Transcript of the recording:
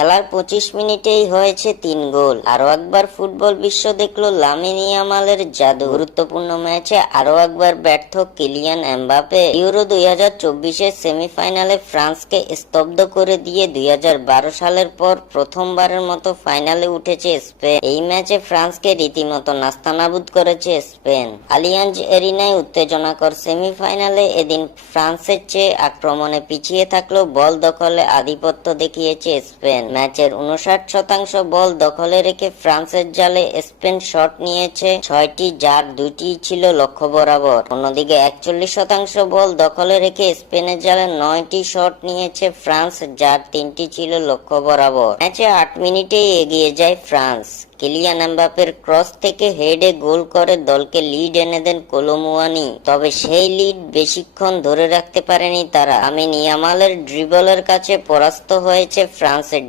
খেলার 25 মিনিটেই হয়েছে 3 গোল। আরো একবার ফুটবল বিশ্ব দেখলো লামিন ইয়ামালের জাদু। গুরুত্বপূর্ণ ম্যাচে আরো একবার ব্যর্থ কিলিয়ান এমবাপে। ইউরো 2024-এর সেমিফাইনালে ফ্রান্সকে স্তব্ধ করে দিয়ে 2012 সালের পর প্রথমবারের মতো ফাইনালে উঠেছে স্পেন। এই ম্যাচে ফ্রান্সকে রীতিমতো নাস্তানাবুদ করেছে স্পেন। আলিয়াঞ্জ এরিনায় উত্তেজনাকর সেমিফাইনালে এদিন ফ্রান্সের চেয়ে আক্রমণে পিছিয়ে থাকলেও বল দখলে আধিপত্য দেখিয়েছে স্পেন। ম্যাচের 59% বল দখলে রেখে ফ্রান্সের জালে স্পেন শট নিয়েছে 6টি, যার 2টি ছিল লক্ষ্য বরাবর। অন্যদিকে 41% বল দখলে রেখে স্পেনের জালে 9টি শট নিয়েছে ফ্রান্স, যার 3টি ছিল লক্ষ্য বরাবর। ম্যাচে 8 মিনিটেই এগিয়ে যায় ফ্রান্স। কিলিয়ান এমবাপের ক্রস থেকে হেডে গোল করে দলকে লিড এনে দেন কোলো মুয়ানি। তবে সেই লিড বেশিক্ষণ ধরে রাখতে পারেনি তারা। লামিন ইয়ামালের ড্রিবলের কাছে পরাস্ত হয়েছে ফ্রান্সের